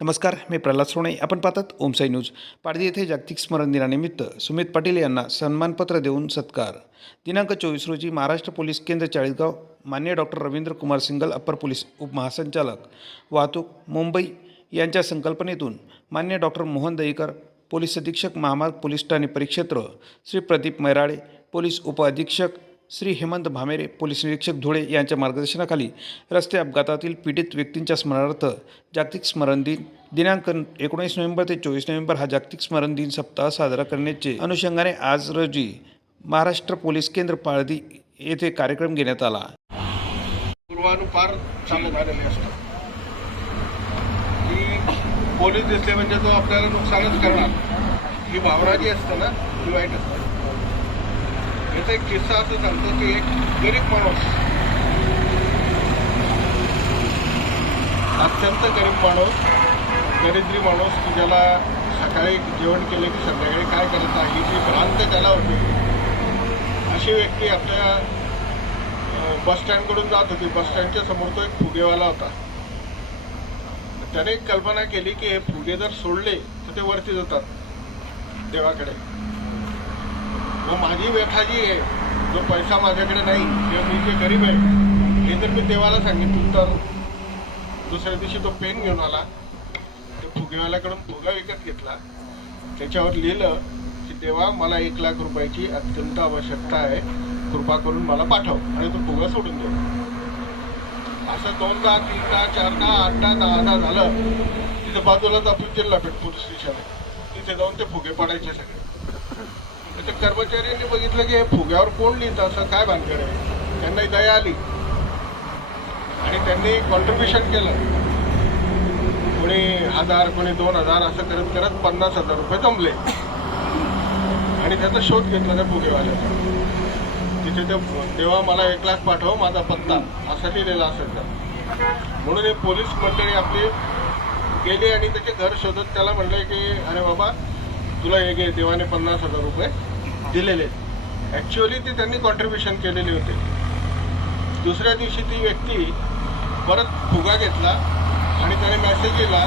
नमस्कार, मी प्रल्हाद सोणे. आपण पाहतात ओमसाई न्यूज. पाडदी येथे जागतिक स्मरण दिनानिमित्त सुमित पाटील यांना सन्मानपत्र देऊन सत्कार. दिनांक 24 रोजी महाराष्ट्र पोलीस केंद्र चाळीसगाव माननीय doctor Ravindra Kumar single upper police उपमहासंचालक वाहतूक मुंबई यांच्या संकल्पनेतून माननीय डॉक्टर मोहन दहीकर पोलीस अधीक्षक महामार्ग पोलीस ठाणे परिक्षेत्र श्री प्रदीप मैराळे पोलीस उपअधीक्षक श्री हेमंत भामेरे पोलीस निरीक्षक धुळे यांच्या मार्गदर्शनाखाली रस्ते अपघातातील पीडित व्यक्तींच्या स्मरणार्थ जागतिक स्मरण दिन दिनांक 19 नोव्हेंबर ते 24 नोव्हेंबर हा जागतिक स्मरण दिन सप्ताह साजरा करण्याचे अनुषंगाने आज रोजी महाराष्ट्र पोलीस केंद्र पाळदी येथे कार्यक्रम घेण्यात आला. पूर्वानुपार चालू झालेले असतात की पोलीस दिसले म्हणजे तो आपल्याला नुकसानच करणार ही भावना जी असते ना ती वाईट असते. याचा एक किस्सा असं सांगतो की एक गरीब माणूस, अत्यंत गरीब माणूस, दरिद्री माणूस की ज्याला सकाळी जेवण केले की संध्याकाळी काय करायचं ही जी भ्रांत त्याला होती, अशी व्यक्ती आपल्या बसस्टँडकडून जात होती. बसस्टँडच्या समोर तो एक फुगेवाला होता. त्याने एक कल्पना केली की हे फुगे जर सोडले तर ते वरती जातात देवाकडे. व माझी व्यथा जी आहे, जो पैसा माझ्याकडे नाही किंवा मी जे गरीब आहे हे जर मी देवाला सांगितलं तर दुसऱ्या दिवशी तो पेन घेऊन आला. तो फुगेवाल्याकडून फुगा विकत घेतला. त्याच्यावर लिहिलं की देवा मला 1 लाख रुपयाची अत्यंत आवश्यकता आहे, कृपा करून मला पाठव आणि तो फुगा सोडून दे. असं 2दा 3दा 4दा 8दा 10दा झालं. तिथे बाजूलाच आपण जिल्हा पेठ पोलीस स्टेशन आहे, तिथे जाऊन ते फुगे पडायचे सगळे. त्या कर्मचाऱ्यांनी बघितलं की हे फुग्यावर कोण लिहितं, असं काय भानगड आहे. त्यांना दया आली आणि त्यांनी कॉन्ट्रीब्युशन केलं. कोणी 1000 कोणी 2000 असं करत करत 50,000 रुपये जमले आणि त्याचा शोध घेतला त्या फुगेवाल्याचा. तिथे ते तेव्हा मला 1 लाख पाठव, माझा पत्ता असा लिहिलेला असायचा. म्हणून हे पोलीस मंडळी आपली गेली आणि त्याचे घर शोधत त्याला म्हणले की अरे बाबा तुला हे घे, देवाने 50,000 रुपये दिलेले. ॲक्च्युअली ते त्यांनी कॉन्ट्रीब्युशन केलेले होते. दुसऱ्या दिवशी ती व्यक्ती परत फुगा घेतला आणि त्याने मेसेज दिला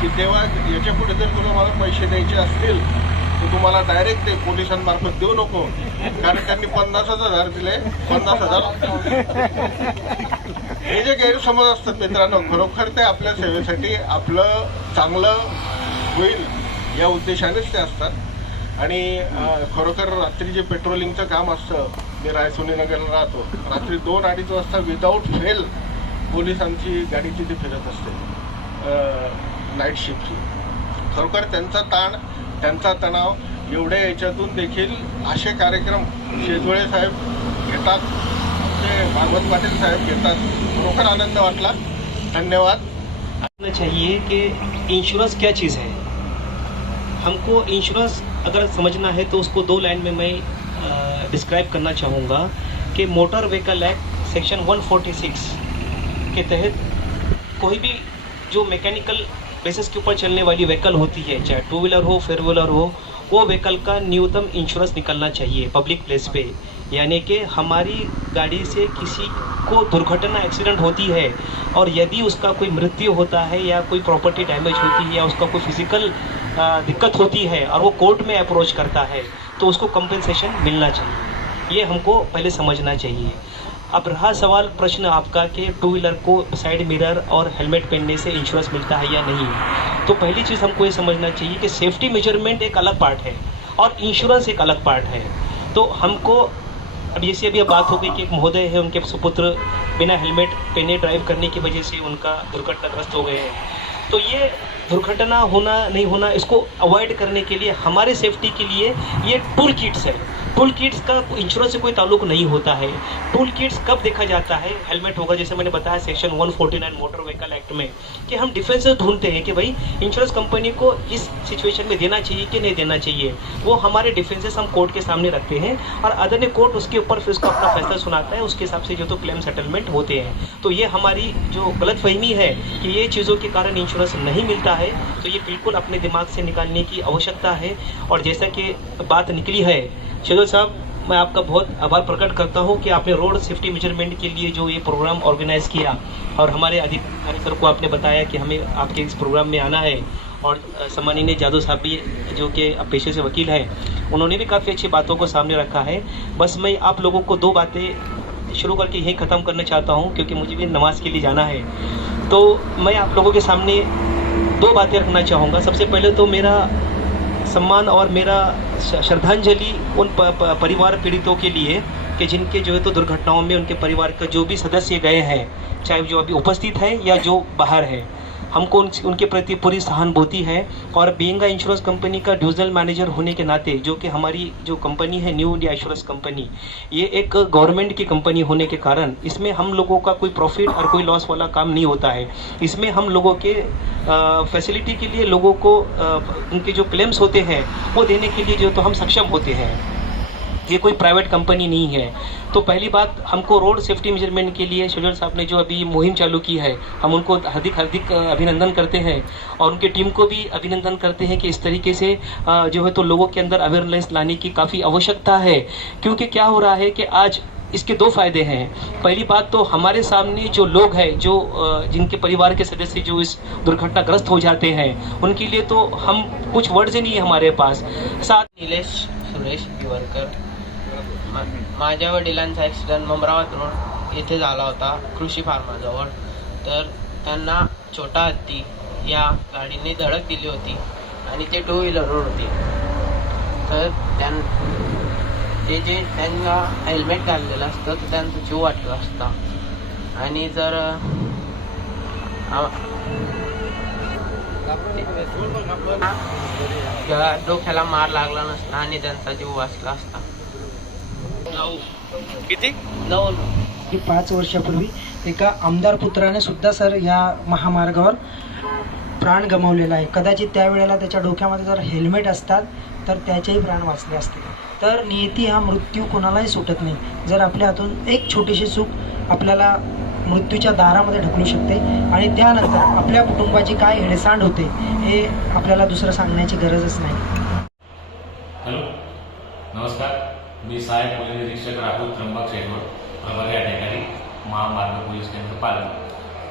की देवा याच्या पुढे जर तुला मला पैसे द्यायचे असतील तर तुम्हाला डायरेक्ट ते पोलिसांमार्फत देऊ नको, कारण त्यांनी 50,000 दिले. 50,000 हे जे गैरसमज असतात मित्रांनो, खरोखर ते आपल्या सेवेसाठी आपलं चांगलं होईल या उद्देशानेच ते असतात. आणि खरोखर रात्री जे पेट्रोलिंगचं काम असतं, मी रायसोनीनगरला राहतो, रात्री 2-2:30 वाजता विदाऊट फेल पोलिसांची गाडी तिथे फिरत असते नाईट शिफ्टची. खरोखर त्यांचा ताण, त्यांचा तणाव एवढ्या याच्यातून देखील असे कार्यक्रम शेजवळे साहेब घेतात, आमचे भागवत पाटील साहेब घेतात. खरोखर आनंद वाटला. धन्यवाद. चाहिए कि इंश्योरेंस क्या चीज़ है. हमको इंश्योरेंस अगर समझना है तो उसको 2 लाइन में मैं डिस्क्राइब करना चाहूँगा कि मोटर व्हीकल एक्ट सेक्शन 146 के तहत कोई भी जो मैकेनिकल बेसिस के ऊपर चलने वाली व्हीकल होती है, चाहे 2 व्हीलर हो 4 व्हीलर हो, वो व्हीकल का न्यूनतम इंश्योरेंस निकलना चाहिए पब्लिक प्लेस पे. यानी कि हमारी गाड़ी से किसी को दुर्घटना एक्सीडेंट होती है और यदि उसका कोई मृत्यु होता है या कोई प्रॉपर्टी डैमेज होती है या उसका कोई फिजिकल दिक्कत होती है और वो कोर्ट में अप्रोच करता है तो उसको कंपनसेशन मिलना चाहिए. ये हमको पहले समझना चाहिए. अब रहा सवाल प्रश्न आपका कि 2 व्हीलर को साइड मिरर और हेलमेट पहनने से इंश्योरेंस मिलता है या नहीं. तो पहली चीज़ हमको ये समझना चाहिए कि सेफ्टी मेजरमेंट एक अलग पार्ट है और इंश्योरेंस एक अलग पार्ट है. तो हमको अब जैसे अभी बात हो गई कि एक महोदय है, उनके सुपुत्र बिना हेलमेट पहने ड्राइव करने की वजह से उनका दुर्घटनाग्रस्त हो गए हैं. तो ये दुर्घटना होना नहीं होना, इसको अवॉइड करने के लिए हमारे सेफ्टी के लिए ये टूल किट्स है. टूल किट्स का इंश्योरेंस से कोई ताल्लुक नहीं होता है. टूल किट्स कब देखा जाता है, हेलमेट होगा जैसे मैंने बताया सेक्शन 149 मोटर व्हीकल एक्ट में, कि हम डिफरेंसेस ढूंढते हैं कि भाई इंश्योरेंस कंपनी को इस सिचुएशन में देना चाहिए कि नहीं देना चाहिए. वो हमारे डिफरेंसेस हम कोर्ट के सामने रखते हैं और आदरणीय कोर्ट उसके ऊपर फिर उसका अपना फैसला सुनाता है. उसके हिसाब से जो तो क्लेम सेटलमेंट होते हैं. तो ये हमारी जो गलतफहमी है कि ये चीज़ों के कारण इंश्योरेंस नहीं मिलता है, तो ये बिल्कुल अपने दिमाग से निकालने की आवश्यकता है. और जैसा कि बात निकली है शेजल साहब, मैं आपका बहुत आभार प्रकट करता हूं कि आपने रोड सेफ्टी मेजरमेंट के लिए जो ये प्रोग्राम ऑर्गेनाइज किया और हमारे अधिकारी सर को आपने बताया कि हमें आपके इस प्रोग्राम में आना है। और सम्माननीय जादव साहब भी जो कि पेशे से वकील हैं, उन्होंने भी काफ़ी अच्छी बातों को सामने रखा है। बस मैं आप लोगों को दो बातें शुरू करके यहीं ख़त्म करना चाहता हूं, क्योंकि मुझे भी नमाज के लिए जाना है। तो मैं आप लोगों के सामने दो बातें रखना चाहूँगा। सबसे पहले तो मेरा सम्मान और मेरा श्रद्धांजलि उन परिवार पीड़ितों के लिए कि जिनके जो है तो दुर्घटनाओं में उनके परिवार का जो भी सदस्य गए हैं, चाहे जो अभी उपस्थित है या जो बाहर है, हमको उनके प्रति पूरी सहानुभूति है। और बीइंग इंश्योरेंस कंपनी का डिविजनल मैनेजर होने के नाते, जो कि हमारी जो कंपनी है न्यू इंडिया इंश्योरेंस कंपनी, ये एक गवर्नमेंट की कंपनी होने के कारण इसमें हम लोगों का कोई प्रॉफिट और कोई लॉस वाला काम नहीं होता है। इसमें हम लोगों के फैसिलिटी के लिए लोगों को उनके जो क्लेम्स होते हैं वो देने के लिए जो तो हम सक्षम होते हैं। ये कोई प्राइवेट कंपनी नहीं है। तो पहली बात, हमको रोड सेफ्टी मेजरमेंट के लिए शेजर साहब ने जो अभी मुहिम चालू की है, हम उनको हार्दिक अभिनंदन करते हैं और उनकी टीम को भी अभिनंदन करते हैं कि इस तरीके से जो है तो लोगों के अंदर अवेयरनेस लाने की काफ़ी आवश्यकता है। क्योंकि क्या हो रहा है कि आज इसके दो फायदे हैं। पहली बात तो हमारे सामने जो लोग हैं, जो जिनके परिवार के सदस्य जो इस दुर्घटनाग्रस्त हो जाते हैं, उनके लिए तो हम कुछ वर्ड्स ही नहीं है हमारे पास। साथ निलेश सुरेश बिवरकर, माझ्या वडिलांचा ॲक्सिडेंट ममरावत रोड येथे झाला होता, कृषी फार्माजवळ. तर त्यांना छोटा हत्ती या गाडीने धडक दिली होती आणि ते टू व्हीलर रोड होते. तर त्यांना हेल्मेट घातलेलं असतं तर त्यांचा जीव वाचला असता. आणि जर डोक्याला मार लागला नसता आणि त्यांचा जीव वाचला असता. किती 9 की 5 वर्षापूर्वी एका आमदार पुत्राने सुद्धा सर या महामार्गावर प्राण गमावलेला आहे. कदाचित त्यावेळेला त्याच्या डोक्यामध्ये जर हेल्मेट असतात तर त्याचेही प्राण वाचले असते. तर नियती हा मृत्यू कोणालाही सुटत नाही. जर आपल्या हातून एक छोटीशी चूक आपल्याला मृत्यूच्या दारामध्ये ढकलू शकते आणि त्यानंतर आपल्या कुटुंबाची काय हेळसांड होते हे आपल्याला दुसरं सांगण्याची गरजच नाही. हॅलो, नमस्कार. मी सहाय्यक पोलीस निरीक्षक राहुल त्र्यंबक शेजवळ, प्रभारी अधिकारी, महामार्ग पोलीस केंद्र पालघर.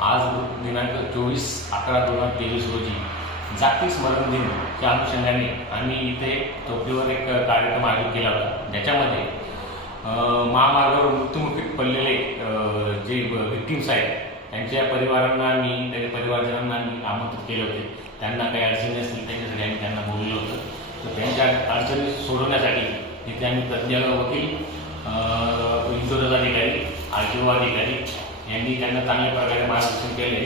आज दिनांक 24/11/2023 रोजी जागतिक स्मरण दिनाच्या अनुषंगाने आम्ही इथे चौकीवर एक कार्यक्रम आयोजित केला होता, ज्याच्यामध्ये महामार्गावर मृत्युमुखी पडलेले जे व्हिक्टिम्स आहेत त्यांच्या परिवारांना त्याच्या परिवारजनांना आम्ही आमंत्रित केले होते. त्यांना काही अडचणी असतील त्याच्यासाठी आम्ही त्यांना बोलवलं होतं. तर त्यांच्या अडचणी सोडवण्यासाठी तिथे आम्ही तज्ज्ञ वकील, इन्शुरन्स अधिकारी, RTO अधिकारी यांनी त्यांना चांगल्या प्रकारे मार्गदर्शन केले.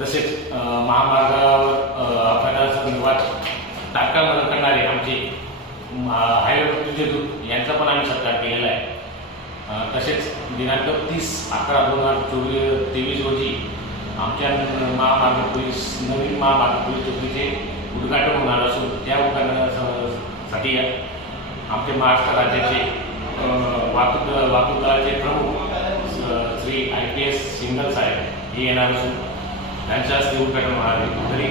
तसेच महामार्गावर अपघाताचा निर्वाह तात्काळ मदत करणारे आमचे हायवे दूत यांचा पण आम्ही सत्कार केलेला आहे. तसेच दिनांक 30/11/2023 रोजी आमच्या महामार्ग पोलीस नवीन महामार्ग पोलीस चौकीचे उद्घाटन होणार असून त्या उद्घाटनासाठी आमचे महाराष्ट्र राज्याचे वाहतूक प्रमुख श्री IPS सिंगल साहेब हे येणार असून त्यांच्या हस्ते उद्घाटन होणार आहे. तरी